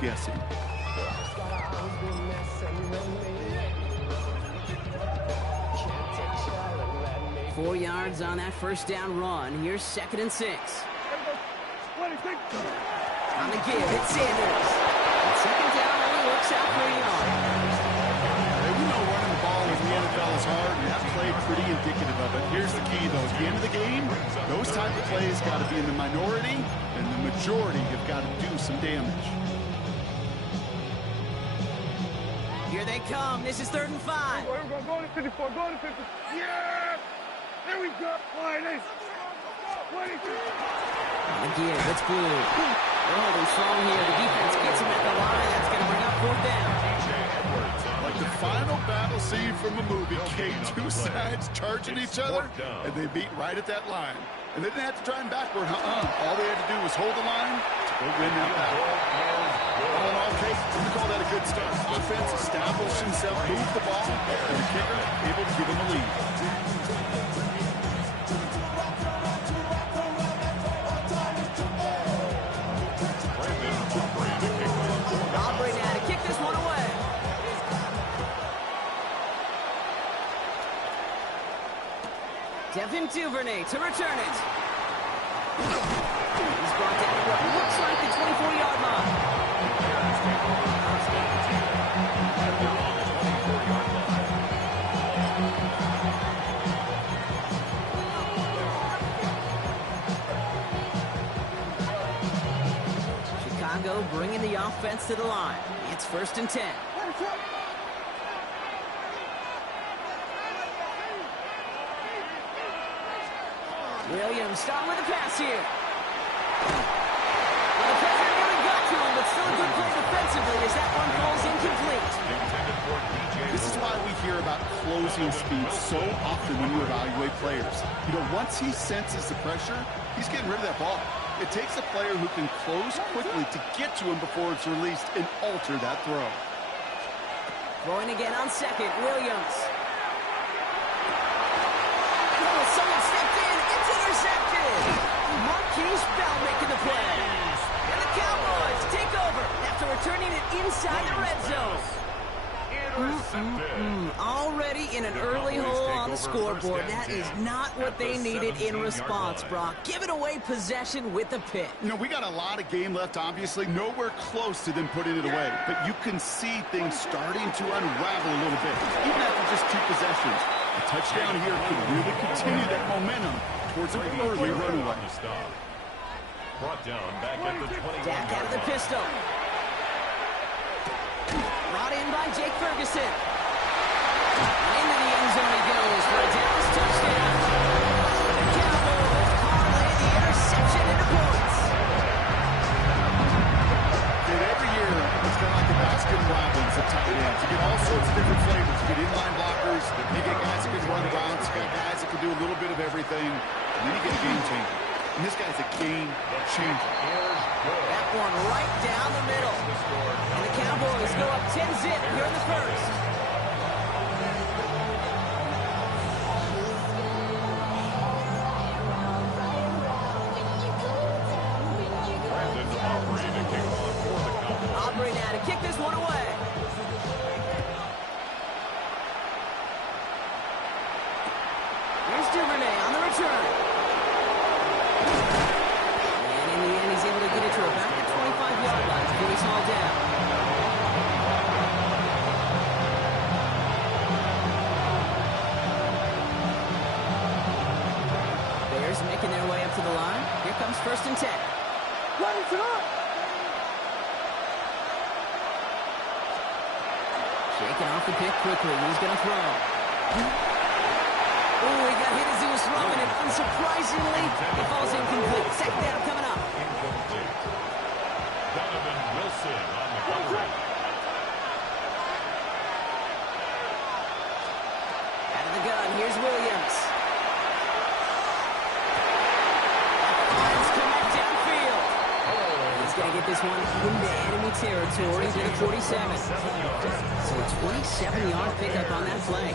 guessing. 4 yards on that first down run. Here's 2nd and 6. On the give, it's Sanders. And 2nd down only works out for a yard. We know running the ball in the NFL is hard, and that play pretty indicative of it. Here's the key, though. At the end of the game, those type of plays got to be in the minority, and the majority have got to do some damage. Here they come. This is 3rd and 5. Go to 54. Go to 50. Yeah! There we go. Line 22. Again, it's blue. They're holding strong here. The defense gets him at the line. That's going to bring up 4th down. Like the final battle scene from a movie, came two sides charging each other, and they beat right at that line. And they didn't have to drive backward. All they had to do was hold the line to go win that battle. All in all, Kate, we call that a good start. Offense established himself, moved the ball, and the kicker able to give him a lead. Aubrey now to kick this one away. Devin Duvernay to return it. He's brought down to what looks like the 24-yard line. Chicago bringing the offense to the line. It's 1st and 10. Williams starting with a pass here. Well, the pressure really got to him, but still a good play defensively as that one falls incomplete. This is why we hear about closing speed so often when you evaluate players. You know, once he senses the pressure, he's getting rid of that ball. It takes a player who can close quickly to get to him before it's released and alter that throw. Throwing again on 2nd, Williams. Oh, someone stepped in. It's intercepted. Marquise Bell making the play. And the Cowboys take over after returning it inside the red zone. Already in an early hole on the scoreboard. That is not what they needed in response, Brock. Giving away possession with the pick. You know, we got a lot of game left, obviously. Nowhere close to them putting it away. But you can see things starting to unravel a little bit, even after just 2 possessions. A touchdown here could really continue that momentum towards an early runaway. Brought down back at the 20. Dak out of the pistol. Brought in by Jake Ferguson. Into the end zone he goes for a Dallas touchdown. The Cowboys parlay the interception into points. And every year, it's kind of like the Baskin Robbins of tight ends. You get all sorts of different flavors. You get inline blockers. You get guys that can run routes. You got guys that can do a little bit of everything. And then you get a game changer. And this guy's a game changer. That one right down the middle. And the Cowboys go up 10-zip here in the first. Aubrey now to kick this one away. Here's Duvernay on the return. And in the end, he's able to get it to about the 25-yard line to get us all down. Bears making their way up to the line. Here comes 1st and 10. Run it up. Shaking off the pick quickly. He's going to throw. Oh, he got hit as he was throwing it. Unsurprisingly, it falls incomplete. 2nd down coming up. Incomplete. Donovan Wilson on the cover. Out of the gun, here's Williams. Finds Komet downfield. He's going to get this one into enemy territory to the 47. So a 27-yard pickup on that play.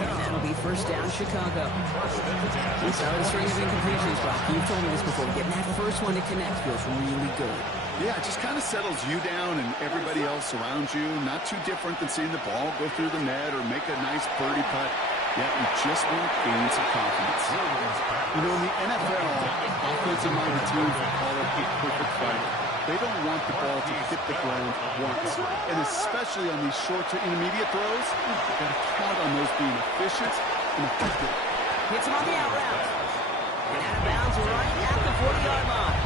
And that'll be first down, Chicago. I'm sorry the string of incompletions, Brock. You've told me this before. Getting that first one to connect feels really good. Yeah, it just kind of settles you down and everybody else around you. Not too different than seeing the ball go through the net or make a nice birdie putt. Yeah, you just want to gain some confidence. You know, in the NFL, offensive-minded teams will call it a perfect fight. They don't want the ball to hit the ground once. And especially on these short to intermediate throws, you've got to count on those being efficient and effective. Hits him on the out route. And out of bounds right at the 40-yard line.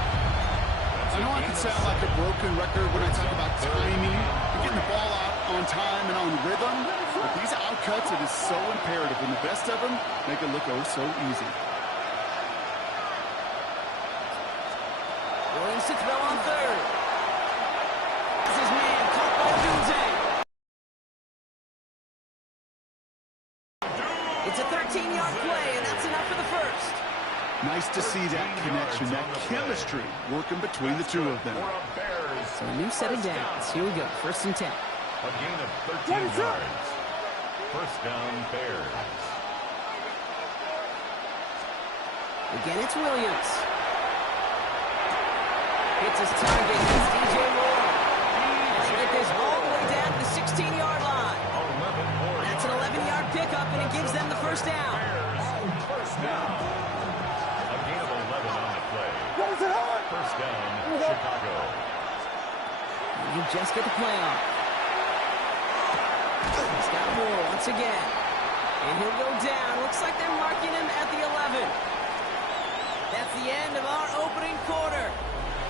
I know I can sound like a broken record when I talk about timing and getting the ball out on time and on rhythm, but these outcuts, it is so imperative, and the best of them make it look oh so easy. Williams to throw on third. This is man caught by Dunze. It's a 13-yard play, and that's enough for the first. Nice to see that connection, that chemistry working between the two of them. So a new set of downs. Here we go, first and 10. A gain of 13 yards. First down, Bears. Again, it's Williams. Hits his target. It's DJ Moore. They get this all the way down to the 16-yard line. That's an 11-yard pickup, and it gives them the first down. First down. A gain of 11 on the play. First down, Chicago. And you just get the play off. He's got Moore once again. And he'll go down. Looks like they're marking him at the 11. That's the end of our opening quarter.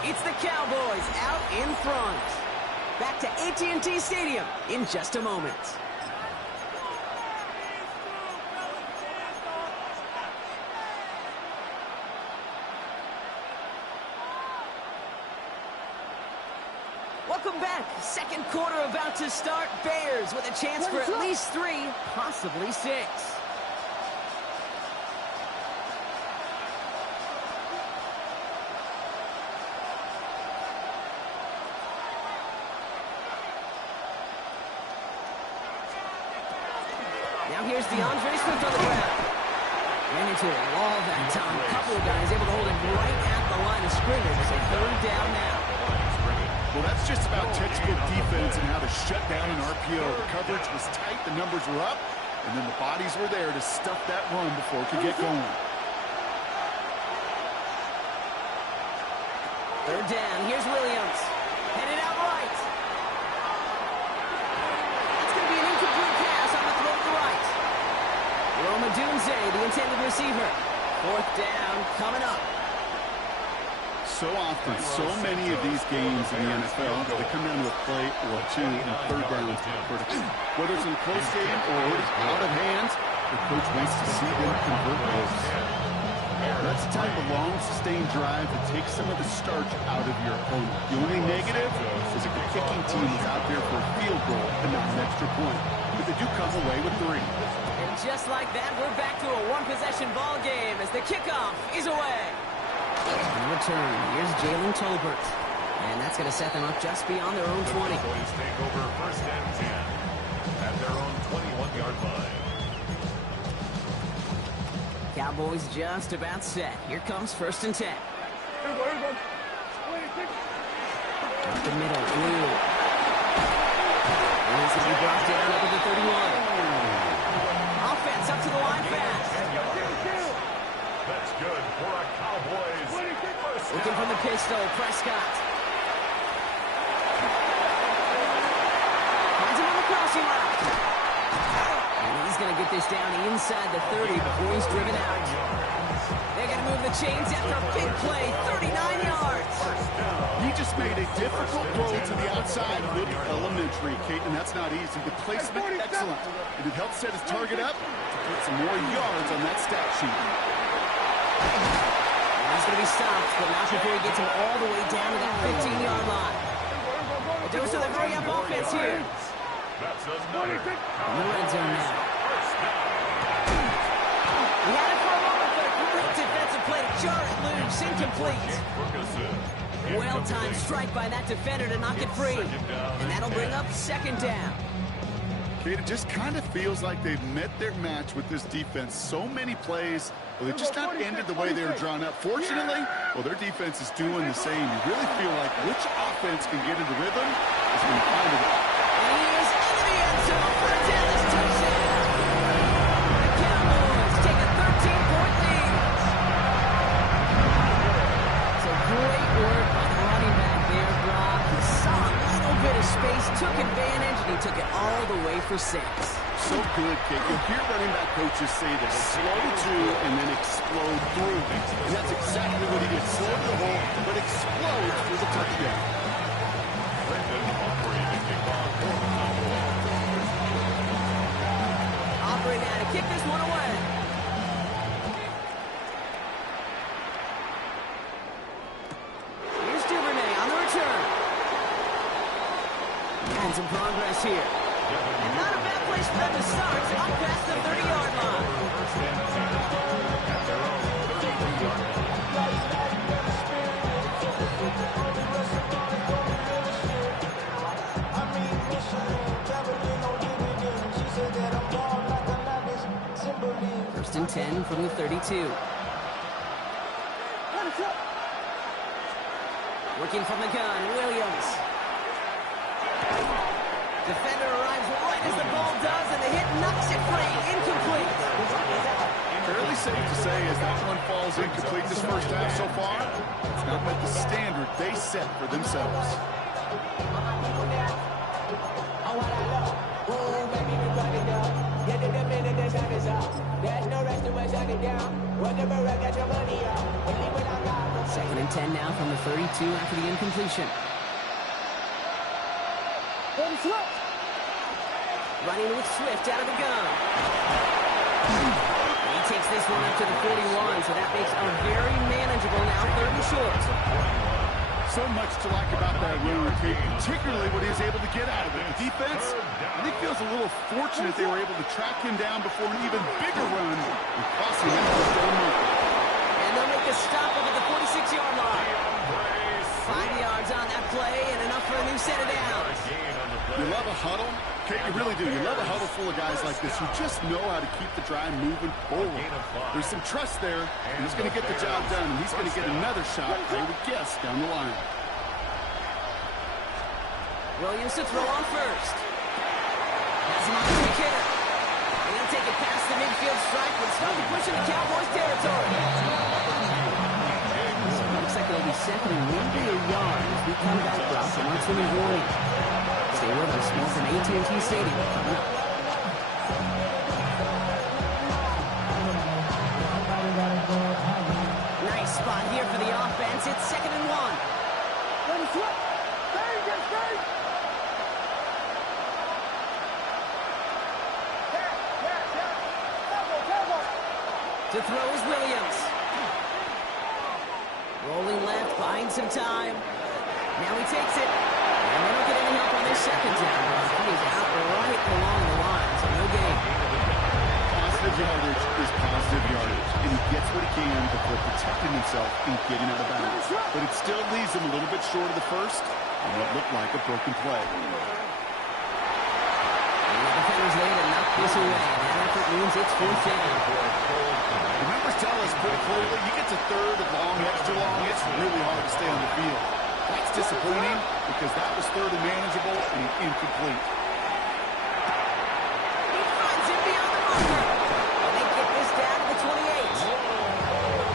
It's the Cowboys out in front. Back to AT&T Stadium in just a moment. Welcome back. Second quarter about to start. Bears with a chance for at least 3, possibly 6. Now here's DeAndre Swift on the ground. Ran into a wall that time. A couple of guys able to hold him right at the line of scrimmage. So third down now. Well, that's just about textbook defense and how to shut down an RPO. The coverage was tight, the numbers were up, and then the bodies were there to stuff that run before it could get going. Third down, here's Williams. Headed out right. That's going to be an incomplete pass on the throw to the right. Roma Dunze, the intended receiver. Fourth down coming up. So often, so many of these games in the NFL, they come down to a play or two and third downs critical. Whether it's in a close game or out of hand, the coach wants to see them convert goals. That's the type of long, sustained drive that takes some of the starch out of your opponent. The only negative is if the kicking team is out there for a field goal and not an extra point. But they do come away with 3. And just like that, we're back to a one-possession ball game as the kickoff is away. In return, here's Jalen Tolbert. And that's going to set them up just beyond their own 20. The Cowboys take over first and 10 at their own 21-yard line. Cowboys just about set. Here comes first and 10. Up the middle, Blue. And he's going to be brought down up to the 31. Offense up to the line fast. That's good for a Cowboys. Looking from the pistol, Prescott. Finds him on the crossing route. And he's going to get this down inside the 30 before he's driven out. They're going to move the chains after a big play, 39 yards. He just made a difficult throw to the outside. Look elementary, Kate, and that's not easy. The placement, excellent. And it helped set his target up to put some more yards on that stat sheet. He's going to be stopped, but not before he gets him all the way down to that 15-yard line. The dose of the hurry-up offense here. That's another. In the red zone now. He had it for a moment, but a great defensive play to jar it loose, incomplete. Well-timed strike by that defender to knock it free. And that'll bring up second down. It just kind of feels like they've met their match with this defense. So many plays, well, they just not ended the way they were drawn up. Fortunately, well, their defense is doing the same. You really feel like which offense can get into rhythm is going to find it. And he is into the end zone for a Dallas touchdown. The Cowboys take a 13-point lead. So great work by the running back there, Brock. He saw a little bit of space, took advantage, and he took it all the way for 6. So good, Kate. You'll hear running back coaches say this: slow to and then explode through. And that's exactly what he did. Slow to the hole, but explodes for the touchdown. Operating now to kick this one away. Here's Duvernay on the return. And some progress here. And not a bad place for them to start. Up past the 30-yard line. First and 10 from the 32. Working from the gun, Williams. Defender arrives right as the ball does, and the hit knocks it free. Incomplete. Fairly safe to say as that one falls incomplete this first half so far. It's not met the standard they set for themselves. Second and 10 now from the 32 after the incompletion. Running with Swift out of the gun. He takes this one up to the 41, so that makes a very manageable now 3rd and short. So much to like about that run, Kate, particularly what he was able to get out of it. The defense, I think, feels a little fortunate they were able to track him down before an even bigger run and crossing him for the moment. And they'll make a stop up at the 46-yard line. 5 yards on that play and enough for a new set of downs. You love a huddle. Kate, you really do. You love a huddle full of guys like this who just know how to keep the drive moving forward. There's some trust there, and he's going to get the job done, and he's going to get another shot, I would guess, down the line. Williams to throw on first. Has him on the quick hitter. They're going to take it past the midfield stripe, but start to push into Cowboys territory. Looks like it'll be second and maybe a yard as we come back from our 1-2 warning. Stay with us, more from AT&T Stadium. Nice spot here for the offense. It's 2nd and 1. To throw is Williams. Rolling left, buying some time. Now he takes it. And they don't get any help on this second down. He is out right along the line, so no gain. Positive yardage is positive yardage, and he gets what he can before protecting himself and getting out of bounds. But it still leaves him a little bit short of the first, and what looked like a broken play. And the defenders there to knock this away. That effort means it's 4th down. The numbers tell us pretty clearly, you get to 3rd and long, extra long, it's really hard to stay on the field. That's disappointing because that was 3rd and manageable and incomplete. He finds him beyond the marker. And they get this down to the 28.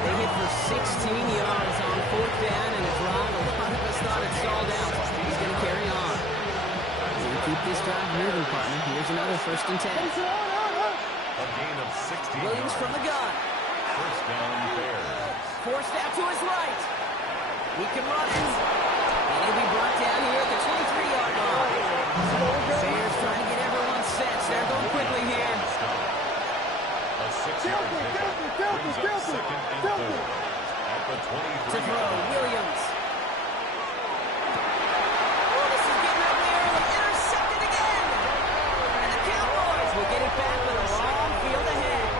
They hit for 16 yards on 4th down and a drive. A lot of us thought it stalled out. He's going to carry on. We'll keep this drive moving, partner. Here's another 1st and 10. A gain of 60 Williams from the gun. First down, Bears. Forced out to his right. He can run it. And he'll be brought down here at the 23-yard line. Bears trying to get everyone set. They're going quickly here. A 6-yard pickup brings up 2nd and 4 at the 23. To throw, Williams. Oh, this is getting up there. Intercepted again. And the Cowboys will get it back with a long field ahead.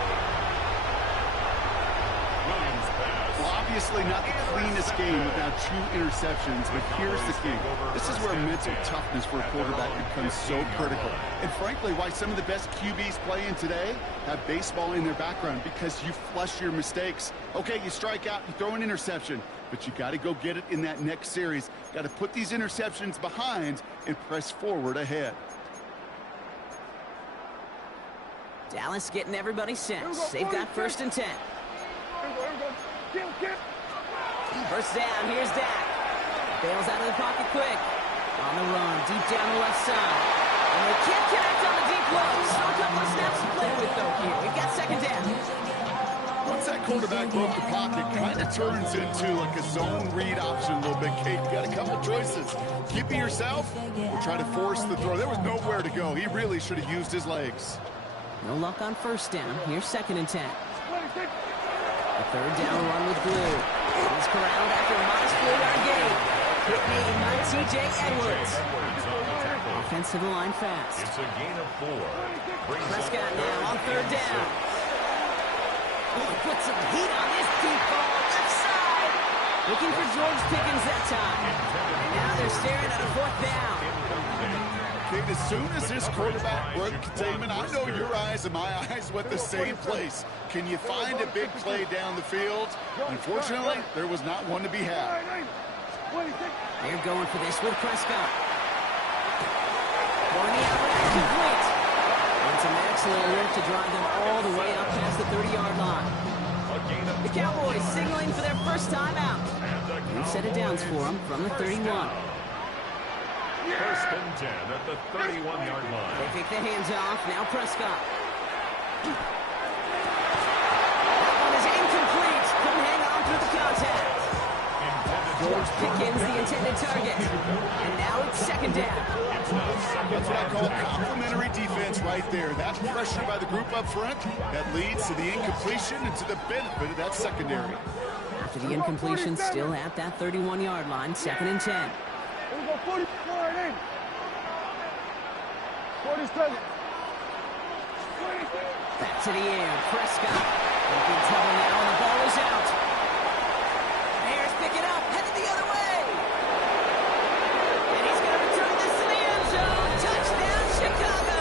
Williams pass. Well, obviously not the cleanest game with now 2 interceptions, but here's the key. This is where mental toughness for a quarterback becomes so critical. And frankly, why some of the best QBs playing today have baseball in their background, because you flush your mistakes. Okay, you strike out, you throw an interception, but you got to go get it in that next series. Got to put these interceptions behind and press forward ahead. Dallas getting everybody set. They've got 1st and 10. First down, here's Dak. Bails out of the pocket quick. On the run, deep down the left side. And they can't connect on the deep low. Still a couple of snaps to play with, though, here. We've got 2nd down. Once that quarterback broke the pocket, kind of turns into like a zone read option a little bit. Kate, got a couple choices. Keep it yourself or try to force the throw. There was nowhere to go. He really should have used his legs. No luck on 1st down. Here's 2nd and 10. A 3rd down run with Blue. He's corralled after a modest 4-yard gain. Quick name by T.J. Edwards. Offensive line fast. It's a gain of 4. Prescott now on 3rd down. Oh, put some heat on this deep ball. Left side. Looking for George Pickens that time. And now they're staring at a 4th down. As soon as this quarterback broke containment, I know your eyes and my eyes went the same place. Can you find a big play down the field? Unfortunately, there was not one to be had. They're going for this with Prescott. Going the outright complete. And some excellent work to drive them all the way up past the 30-yard line. The Cowboys signaling for their first time out. New set of downs for them from the 31. 1st and 10 at the 31-yard line. They take their hands off. Now Prescott. That one is incomplete. Couldn't hang on through the contact. George Pickens, the intended target. And now it's 2nd down. That's what I call complimentary defense right there. That pressure by the group up front, that leads to the incompletion and to the benefit of that secondary. After the incompletion, still at that 31-yard line, 2nd and 10. Back to the air, Prescott. Looking trouble now, and the ball is out. Bears pick it up, headed the other way. And he's going to return this to the end zone. Touchdown, Chicago.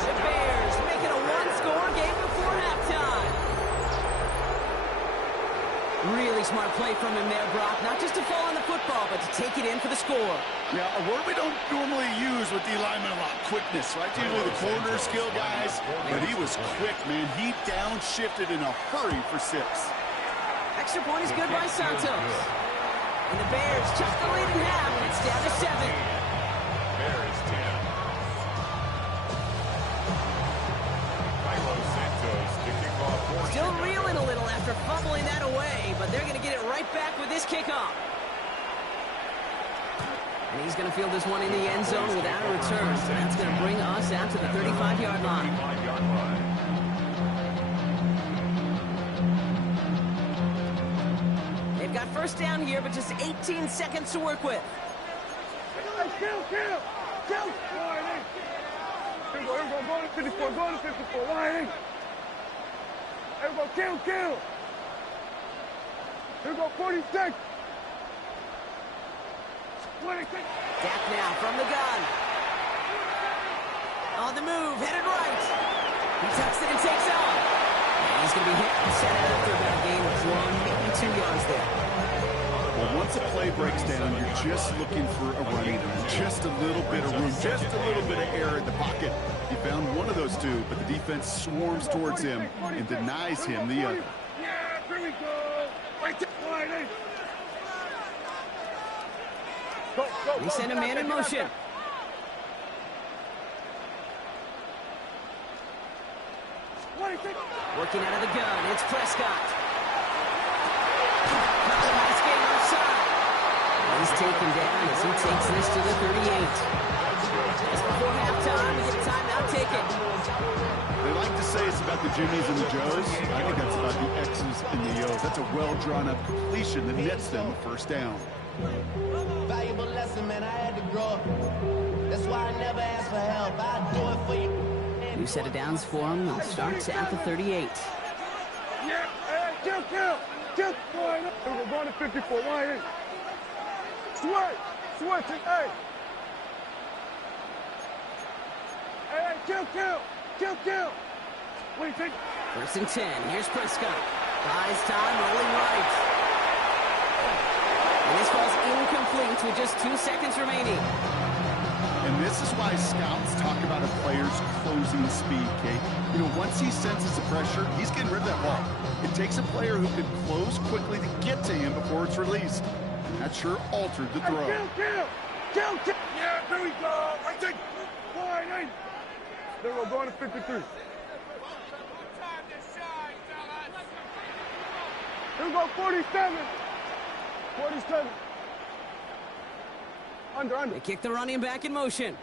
The Bears make it a 1-score game before halftime. Really smart play from him there, Brock. Not just to fall on the football, but to take it in for the score. Yeah, a word we don't normally use with the lineman a lot, quickness, right? Usually the corner skill guys, but he was quick, man. He downshifted in a hurry for 6. Extra point is good by Santos. And the Bears just the lead in half. It's down to 7. Bears 10. Milo Santos to kick off for Still Chicago. reeling a little after fumbling that away, but they're going to get it right back with this kickoff. And he's going to field this one in the end zone without a return. So that's going to bring us out to the 35-yard line. 35-yard line. They've got 1st down here, but just 18 seconds to work with. Kill! Here we go, go to 54, line. Here we go, kill! Here we go, 46. 26. Dak now from the gun. On the move, headed right. He tucks it and takes on. And he's going to be hit and set after about a gain of 1, maybe 2 yards there. Well, once a play breaks down, you're just looking for a running room. Just a little bit of room, just a little bit of air in the pocket. He found one of those 2, but the defense swarms towards him and denies him the other. Yeah, here we go. Right there, line. They send a man in motion. Working out of the gun, it's Prescott. Nice game outside. He's taken down as he takes this to the 38. Just before halftime, we get a timeout taken. They like to say it's about the Jimmies and the Joes. I think that's about the X's and the O's. That's a well-drawn-up completion that nets them a 1st down. Valuable lesson, man. I had to grow up. That's why I never ask for help. I do it for you. New set of downs for him. Starts at the 38. Yeah, kill. just line up. We're going to 54. Line in. Switch. Switch it. Hey. Hey, kill. What do you think? 1st and 10. Here's Prescott. Buys time, rolling right. And this ball's incomplete with just 2 seconds remaining. And this is why scouts talk about a player's closing speed, Kate. You know, once he senses the pressure, he's getting rid of that ball. It takes a player who can close quickly to get to him before it's released. And that sure altered the throw. Kill. Yeah, there we go. Right there. Line in. Then we're going to 53. Here we go, 47. 47. Under. They kick the running back in motion.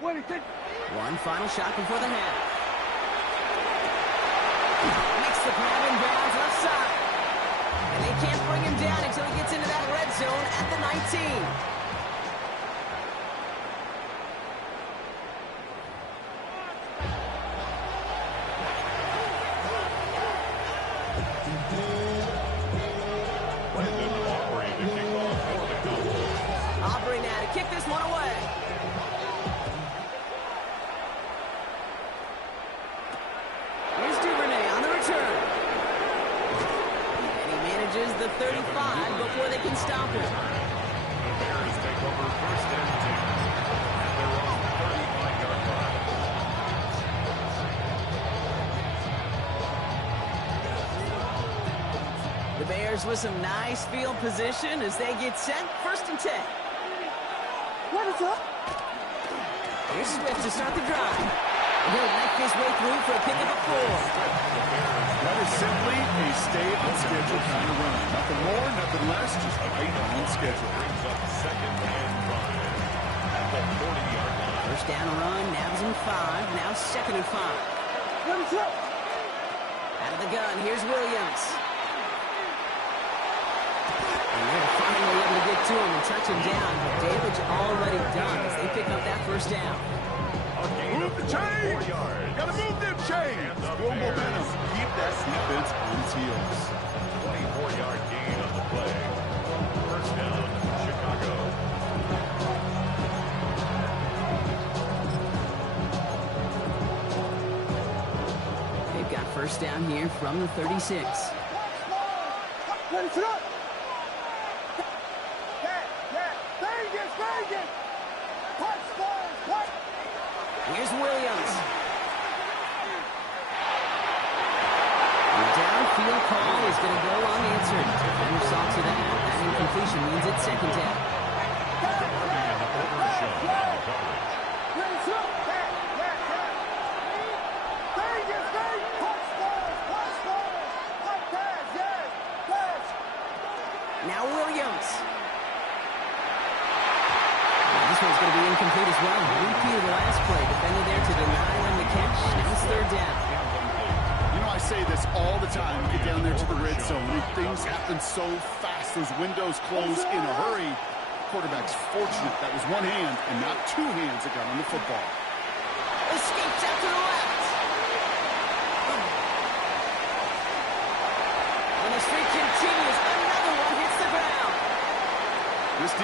What do you think? One final shot before the half. Makes the grab in bounds left side. And they can't bring him down until he gets into that red zone at the 19. Aubrey now to kick this one away. Here's Duvernay on the return. And he manages the 35 before they can stop him. The Bears take over 1st and 10 at their own 35-yard line. The Bears with some nice field position as they get set. 1st and 10. What is up? Here's Swift to start the drive. And he'll make his way through for a pickup of 4. That is simply a stay-on-schedule kind of run. Nothing more, nothing less, just right on schedule. Brings up 2nd and 5 at the 40-yard line. 1st down run, nabs him 5. Now 2nd and 5. What is up? Out of the gun, here's Williams. And they're finally able to get to him and touch him down. But damage already done as they pick up that 1st down. Move the chains! Gotta move them chains! Build momentum. Keep that defense on its heels. 24-yard gain on the play. 1st down, Chicago. They've got 1st down here from the 36. Let it up. Vegas. Punch. Here's Williams. The downfield call is going to go unanswered. Defender saw to that. That incompletion means it's 2nd down. Now Williams. This one's going to be incomplete as well. Repeat of the last play. Defender there to deny them the catch. Now it's 3rd down. You know, I say this all the time. You get down there to the red zone, and things happen so fast. Those windows close in a hurry. Quarterback's fortunate that was one hand and not 2 hands that got on the football. Escapes out to the left. And the streak continues. Another one hits the ground. This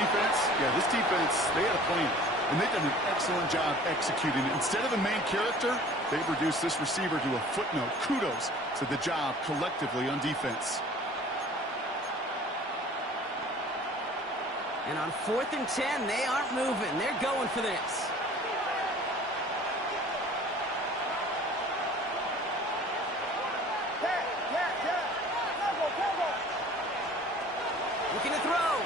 defense, they had a plan, and they've done an excellent job executing it. Instead of a main character, they've reduced this receiver to a footnote. Kudos to the job collectively on defense. And on 4th and 10, they aren't moving. They're going for this. Looking to throw.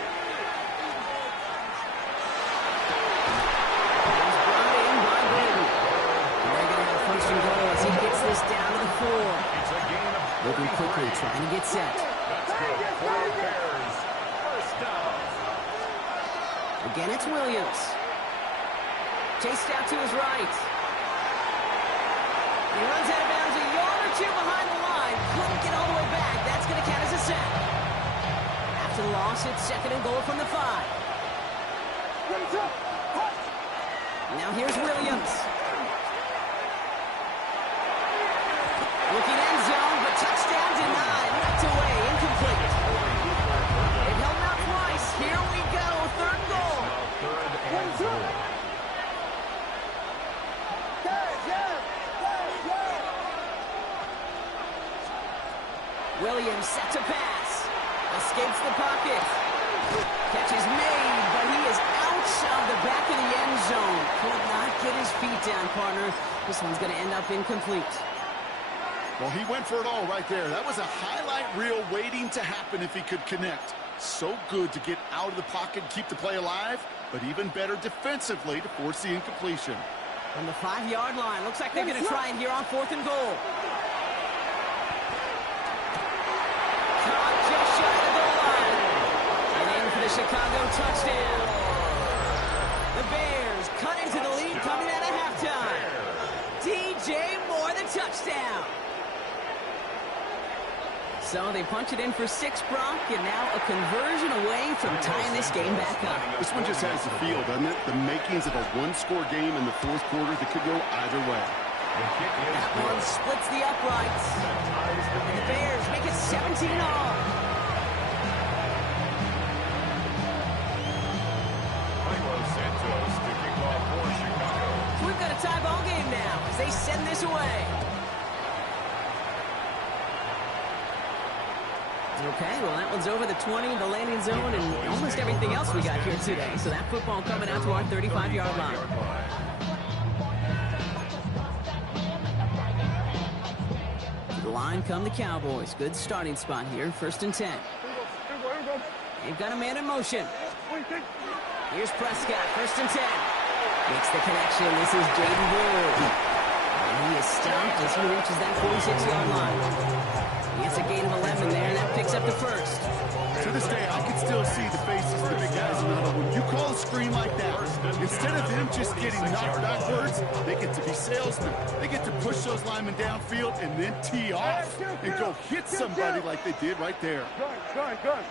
He's brought in by Gordon. And they're going to have 1st and goal as he gets this down to the 4. It's a gain of Moving quickly, trying to get set. That's good for the Bears. 1st down. Again, it's Williams. Chased out to his right. He runs out of bounds a yard or 2 behind the line. Couldn't get all the way back. That's going to count as a sack. After the loss, it's 2nd and goal from the 5. Now here's Williams. Looking end zone, but touchdown denied. Right to has the ball. Williams set to pass. Escapes the pocket. Catch is made, but he is out of the back of the end zone. Could not get his feet down, partner. This one's going to end up incomplete. Well, he went for it all right there. That was a highlight reel waiting to happen if he could connect. So good to get out of the pocket and keep the play alive, but even better defensively to force the incompletion. From the 5-yard line. Looks like they're going to try it here on 4th and goal. Caught just shy of the goal line. And in for the Chicago touchdown. The Bears cut into the lead coming out of halftime. DJ Moore, the touchdown. So they punch it in for 6, Brock, and now a conversion away from tying this game back up. This one just has the feel, doesn't it? The makings of a one-score game in the 4th quarter that could go either way. That one splits the uprights. And the Bears make it 17 all. Santos to kick off for Chicago. We've got a tie ball game now as they send this away. Okay, well, that one's over the 20, the landing zone, and almost everything else we got here today. So that football coming out to our 35-yard line. To the line come the Cowboys. Good starting spot here. 1st and 10. They've got a man in motion. Here's Prescott. 1st and 10. Makes the connection. This is Jaden Blue. And he is stopped as he reaches that 46-yard line. He gets a gain of 11 there, and that picks up the 1st. To this day, I can still see the faces of the big guys in the huddle. When you call a screen like that, instead of them just getting knocked backwards, they get to be salesmen. They get to push those linemen downfield and then tee off and go hit somebody like they did right there. Gun.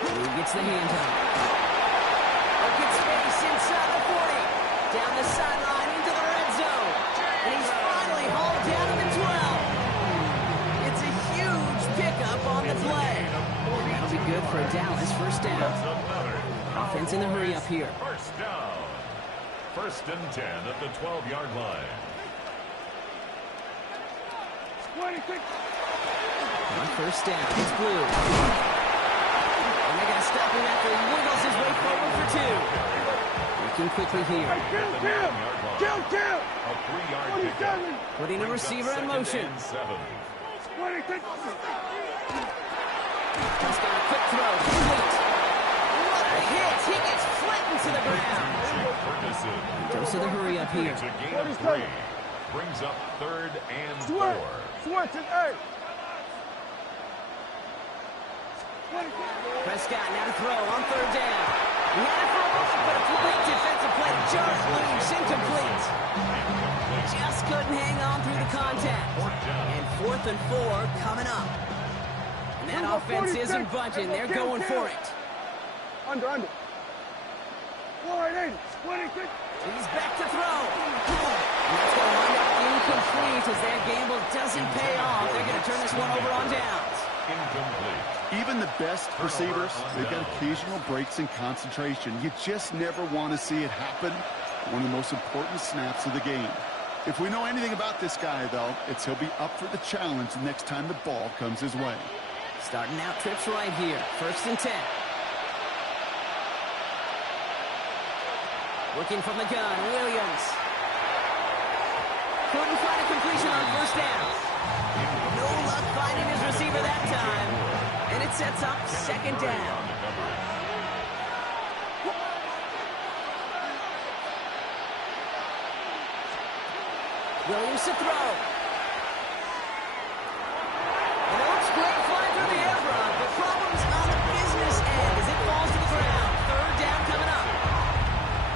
He gets the handoff. Open space inside the 40. Down the sideline into the red zone. And he's finally hauled down to the 12. It's a huge pickup on the play. That'll be good for Dallas. 1st down. Offense in the hurry up here. 1st down. 1st and 10 at the 12-yard line. On 1st down, it's Blue. And they got to stop him after he wiggles his way forward for 2. Working quickly here. Kill! A 3-yard pickup. Putting a receiver in motion. He's got a quick throw. Complete. What a hit. He gets flattened to the ground. He goes to the hurry up here. It's a gain of 3. Brings up 3rd and 4. Switch it, hey! Prescott now to throw on 3rd down. He had it for a moment, but a complete defensive play just leaves incomplete. Just couldn't hang on through the contact. And 4th and 4 coming up. And that offense isn't budging. They're going for it. Under. 26. He's back to throw. And that's going to wind up incomplete as their gamble doesn't pay off. They're going to turn this one over on downs. Incomplete. Even the best receivers, they've got occasional breaks in concentration. You just never want to see it happen. One of the most important snaps of the game. If we know anything about this guy, though, it's he'll be up for the challenge the next time the ball comes his way. Starting out trips right here. 1st and 10. Looking from the gun, Williams. Couldn't find a completion on 1st down. No luck finding his receiver that time. And it sets up 2nd down. Williams to throw. And it looks great flying through the air, Brock, but problems on the business end as it falls to the ground. 3rd down coming up.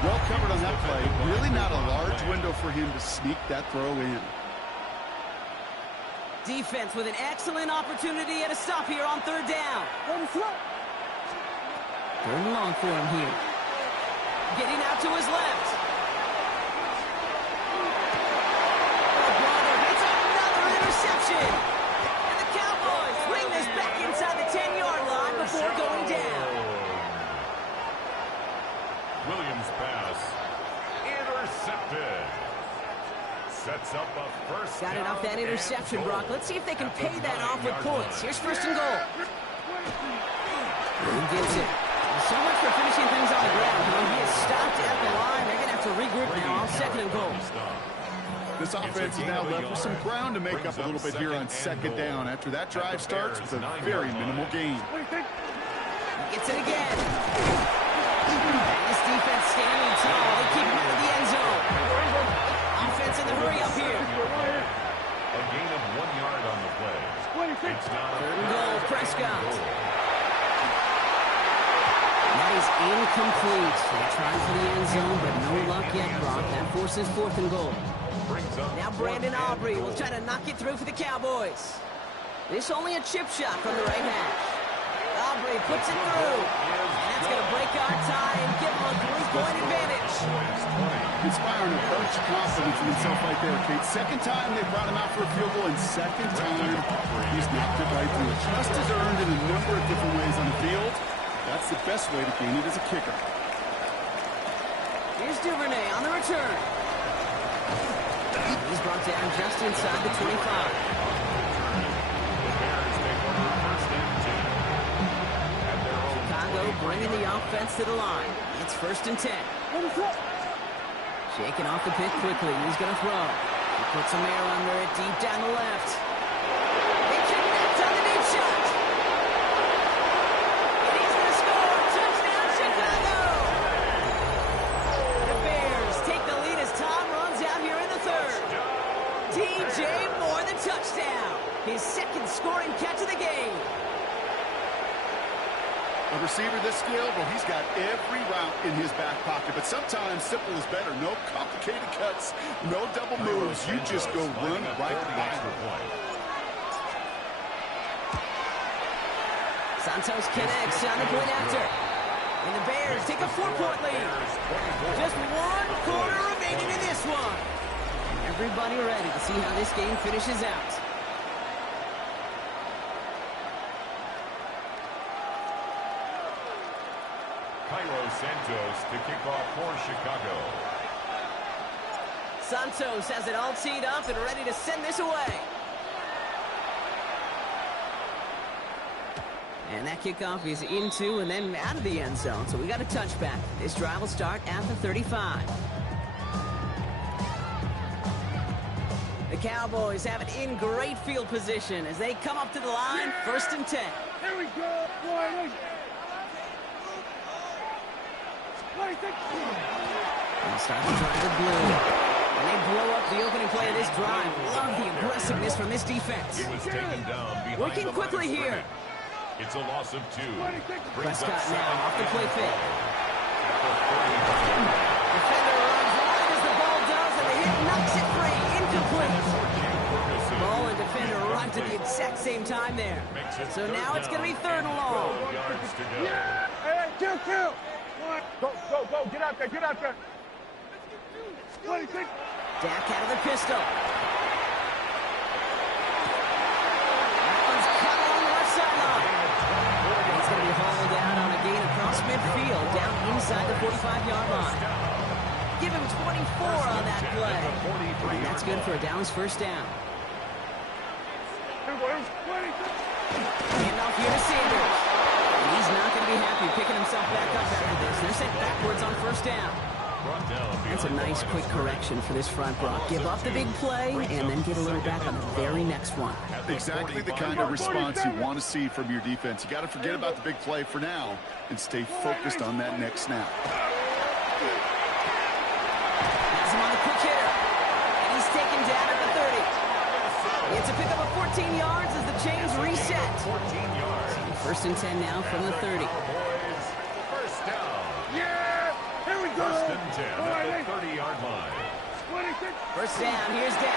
Well covered on that play. Really not a large window for him to sneak that throw in. Defense with an excellent opportunity at a stop here on 3rd down. 3rd and long for him here. Getting out to his left. It's another interception. And the Cowboys bring this back inside the 10-yard line before going down. Williams' pass. Intercepted. Sets up a first Got it off that interception, Brock. Let's see if they can pay that off with points. Here's first and goal. Who gets it? So much for finishing things on the ground. He is stopped at the line. They're going to have to regroup now on second and goal. This offense is now left with some ground to make up a little bit here on second down after that drive starts with a very minimal gain. Gets it again. And this defense standing tall. They keep him out of the end zone. Offense in the hurry up here. A gain of 1 yard on the play. It's now third and goal, Prescott. That is incomplete. They tried for the end zone, but no luck yet, Brock. That forces fourth and goal. Now Brandon Aubrey will try to knock it through for the Cowboys. This only a chip shot from the right hash. Aubrey puts it through. And that's going to break our tie and give him a 3-point advantage. Inspiring a bunch of confidence in himself right there, Kate. Second time they brought him out for a field goal, and second time he's knocked it right through. Just as earned in a number of different ways on the field. That's the best way to gain it as a kicker. Here's Duvernay on the return. He's brought down just inside the 25. Chicago bringing the offense to the line. It's first and 10. Shaking off the pick quickly. He's going to throw. He puts some air under it deep down the left. They connect on the deep shot. And he's going to score. Touchdown, Chicago. The Bears take the lead as Tom runs out here in the third. DJ Moore, the touchdown. His second scoring catch of the game. A receiver this skilled, well, he's got every route in his back pocket, but sometimes simple is better. No complicated cuts, no double moves. You just go run right by him. Santos connects on the point after. And the Bears take a 4-point lead. Just 1 quarter remaining in this one. Everybody ready to see how this game finishes out. Santos to kick off for Chicago. Santos has it all teed up and ready to send this away. And that kickoff is into and then out of the end zone. So we got a touchback. This drive will start at the 35. The Cowboys have it in great field position as they come up to the line, first and 10. Here we go, boy. And start to drive the blue. And they blow up the opening play of this drive. Love the aggressiveness from this defense. It was taken down behind working quickly here. It's a loss of 2. Prescott now off the play fake. Defender runs wide as the ball does, and the hit knocks it free. Incomplete. Ball and defender arrived at the exact same time there. So now it's going to be third and long. Yeah! Hey, kill! Go, get out there. Dak out of the pistol. That one's cut along the left sideline. It's going to be hauled out on a gain across midfield, down inside the 45-yard line. Give him 24 on that play. And that's good for a Dallas first down. Hand off here to Sanders. And he's not going to be happy picking himself back up after this. They're sent backwards on first down. That's a nice quick correction for this front, Brock. Give up the big play and then get a little back on the very next one. Exactly the kind of response you want to see from your defense. You got to forget about the big play for now and stay focused on that next snap. Has him on the quick hitter. And he's taken down at the 30. It's a pickup of 14 yards as the chains reset. 14 yards. First and 10 now from the 30. First down. Yeah! Here we go! First and 10 at the 30-yard line. 26. First down, here's Dak.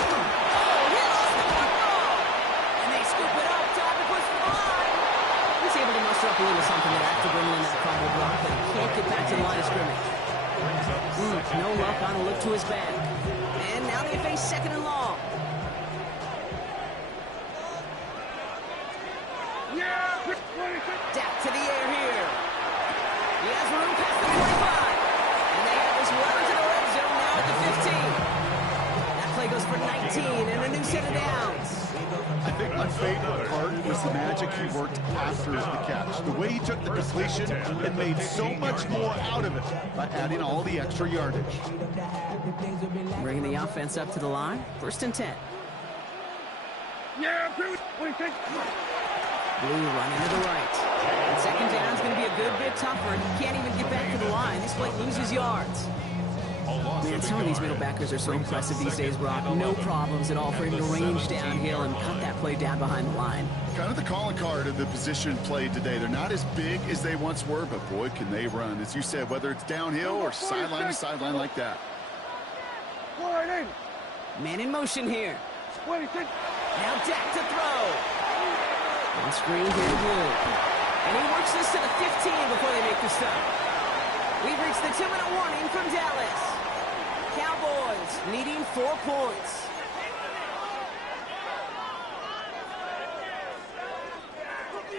Oh, he lost the football! And they scoop it up, time to push the line. He's able to muster up a little something there after bringing in that fumble block, but he can't get back to the line of scrimmage. No luck on a look to his back. And now they face second and long. Yeah! 26. Dak to the air here. He second set of downs. I think my favorite part was the magic he worked after the catch. The way he took the completion and made so much more out of it by adding all the extra yardage. Bringing the offense up to the line. 1st and 10. Yeah, what do you think? Blue running to the right. And 2nd down is going to be a good bit tougher. He can't even get back to the line. This play loses yards. Man, some of these middle backers are so impressive these days, Brock. No problems at all for him to range downhill and cut that play down behind the line. Kind of the calling card of the position played today. They're not as big as they once were, but boy, can they run. As you said, whether it's downhill or sideline to sideline like that. Man in motion here. What do you think? Now Dak to throw. On screen here to Blue. And he works this to the 15 before they make the stop. We've reached the 2-minute warning from Dallas. Cowboys needing 4 points.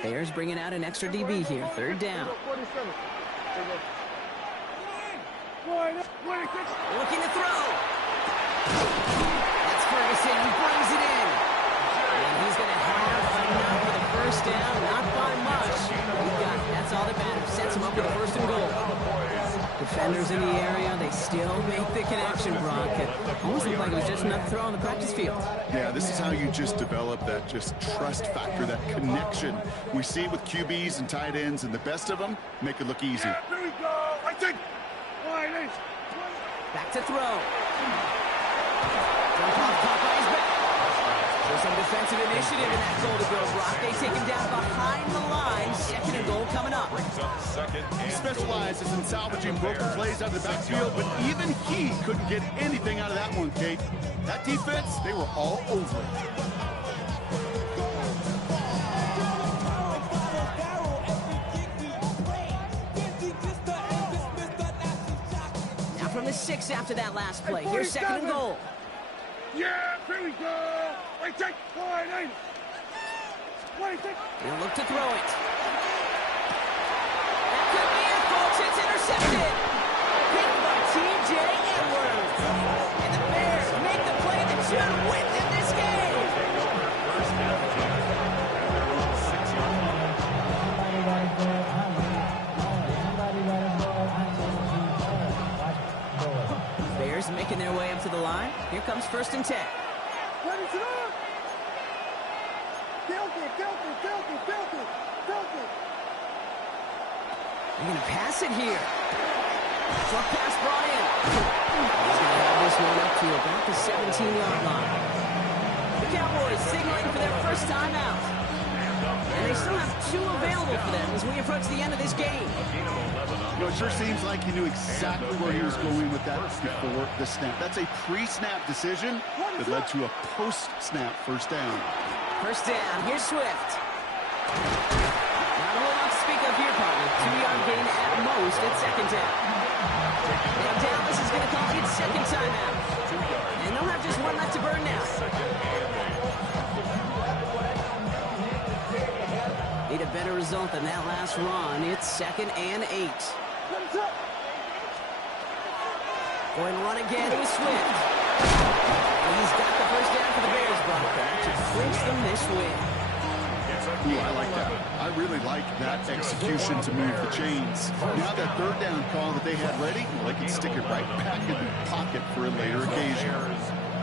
Bears bringing out an extra DB here. 3rd down. Looking to throw. That's Ferguson. He brings it in. And he's going to have enough for the 1st down. Not by much. That's all that matters. Sets him up with a 1st and goal. Defenders in the area, they still make the connection, Brock. It almost looked like it was just another throw on the practice field. Yeah, this is how you just develop that just trust factor, that connection. We see it with QBs and tight ends, and the best of them make it look easy. Yeah, here we go. I think. Back to throw. Jump off, caught by his back. There's some defensive initiative in that goal to go, Brock. They take him down behind the line. 2nd and goal coming up. He specializes in salvaging broken plays out of the backfield, but even he couldn't get anything out of that one, Kate. That defense, they were all over it. Now from the 6 after that last play. Here's 2nd and goal. Yeah, here we go. I think. What do you think? He'll look to throw it. That could be it, folks. It's intercepted. Picked by T.J. Edwards. And the Bears make the play that should win them this game. Bears making their way up to the line. Here comes 1st and 10. What is it on? Filthy. They're going to pass it here. Short pass brought in. He's going to have this one up to about the 17-yard line. The Cowboys signaling for their 1st time out. And they still have 2 available for them as we approach the end of this game. You know, it sure seems like he knew exactly where he was going with that before the snap. That's a pre-snap decision that led to a post-snap 1st down. 1st down. Here's Swift. Not a whole lot to speak of here, partner. 2-yard gain at most at 2nd down. Now Dallas is going to call its 2nd timeout. And they'll have just 1 left to burn now. Need a better result than that last run. It's 2nd and 8. Going to run again with Swift. And he's got the 1st down for the Bears, Brock. To clinch them this win. Ooh, I like that. I really like that execution to move the chains. Now that 3rd down call that they had ready, well, they can stick it right back in the pocket for a later occasion.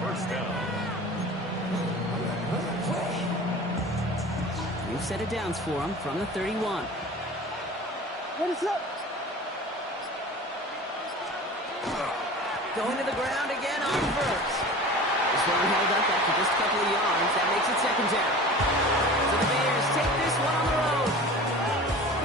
1st down. We've set it downs for him from the 31. What is up? Going to the ground again on 1st. This one held up after just a couple of yards. That makes it 2nd down. So the Bears take this one on the road.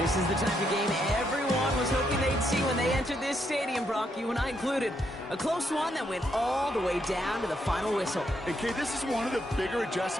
This is the type of game everyone was hoping they'd see when they entered this stadium, Brock, you and I included. A close one that went all the way down to the final whistle. And Kate, this is one of the bigger adjustments